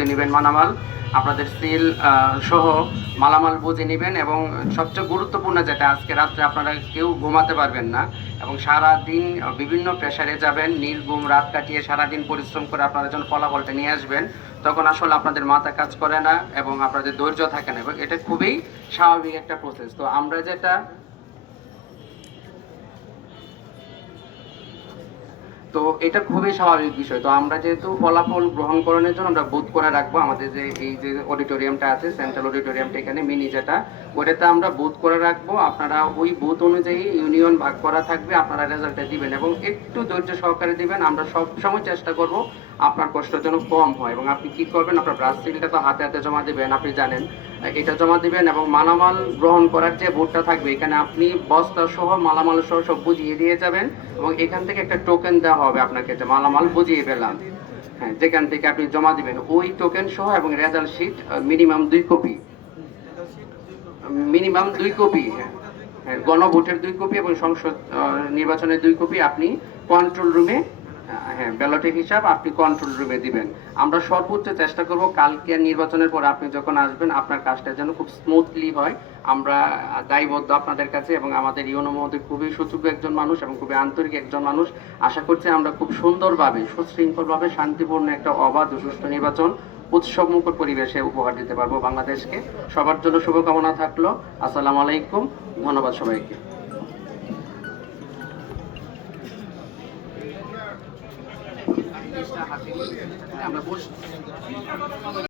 বুঝে নেবেন মালামাল, আপনাদের সিল সহ মালামাল বুঝে নেবেন এবং সবচেয়ে গুরুত্বপূর্ণ যেটা, আজকে রাত্রে আপনারা কেউ ঘুমাতে পারবেন না এবং সারা দিন বিভিন্ন প্রেশারে যাবেন, নীল ঘুম, রাত কাটিয়ে সারা দিন পরিশ্রম করে আপনারা যখন ফলাফলটা নিয়ে আসবেন, তখন আসলে আপনাদের মাথা কাজ করে না এবং আপনাদের ধৈর্য থাকে না এবং এটা খুবই স্বাভাবিক একটা প্রসেস তো আমরা যেটা তো এটা খুবই স্বাভাবিক বিষয়। তো আমরা যেহেতু ফলাফল গ্রহণ করানোর জন্য আমরা বোধ করে রাখব, আমাদের যে এই যে অডিটোরিয়ামটা আছে, সেন্ট্রাল অডিটোরিয়ামটা এখানে, মিনি যেটা, ওটাতে আমরা বোধ করে রাখব, আপনারা ওই বোধ অনুযায়ী ইউনিয়ন ভাগ করা থাকবে, আপনারা রেজাল্টটা দিবেন এবং একটু ধৈর্য সহকারে দিবেন, আমরা সব সময় চেষ্টা করব আপনার কষ্ট যেন কম হয় এবং আপনি কি করবেন আপনার ব্রাশ সিলটা তো হাতে হাতে জমা দিবেন আপনি জানেন। এটা জমা দিবেন এবং মালামাল গ্রহণ করার যে বোর্ডটা থাকবে এখানে আপনি বস্তা সহ মালামাল সহ সব বুঝিয়ে দিয়ে যাবেন এবং এখান থেকে একটা টোকেন দেওয়া হবে আপনাকে যে মালামাল বুঝিয়ে পেলাম। হ্যাঁ যেখান থেকে আপনি জমা দিবেন ওই টোকেন সহ এবং রেজাল্ট শিট মিনিমাম দুই কপি মিনিমাম দুই কপি হ্যাঁ। হ্যাঁ, গণভোটের দুই কপি এবং সংসদ নির্বাচনের দুই কপি আপনি কন্ট্রোল রুমে হ্যাঁ ব্যালটের হিসাব আপনি কন্ট্রোল রুমে দিবেন। আমরা সর্বোচ্চ চেষ্টা করব কালকে নির্বাচনের পর আপনি যখন আসবেন, আপনার কাজটা যেন খুব স্মুথলি হয়। আমরা দায়বদ্ধ আপনাদের কাছে এবং আমাদের ইউনো মহোদয় খুবই সুযোগ্য একজন মানুষ এবং খুবই আন্তরিক একজন মানুষ। আশা করছি আমরা খুব সুন্দরভাবে, সুশৃঙ্খলভাবে, শান্তিপূর্ণ একটা অবাধ ও সুষ্ঠু নির্বাচন উৎসবমুখর পরিবেশে উপহার দিতে পারব বাংলাদেশকে। সবার জন্য শুভকামনা থাকল। আসসালামু আলাইকুম। ধন্যবাদ সবাইকে। আমরা বসে।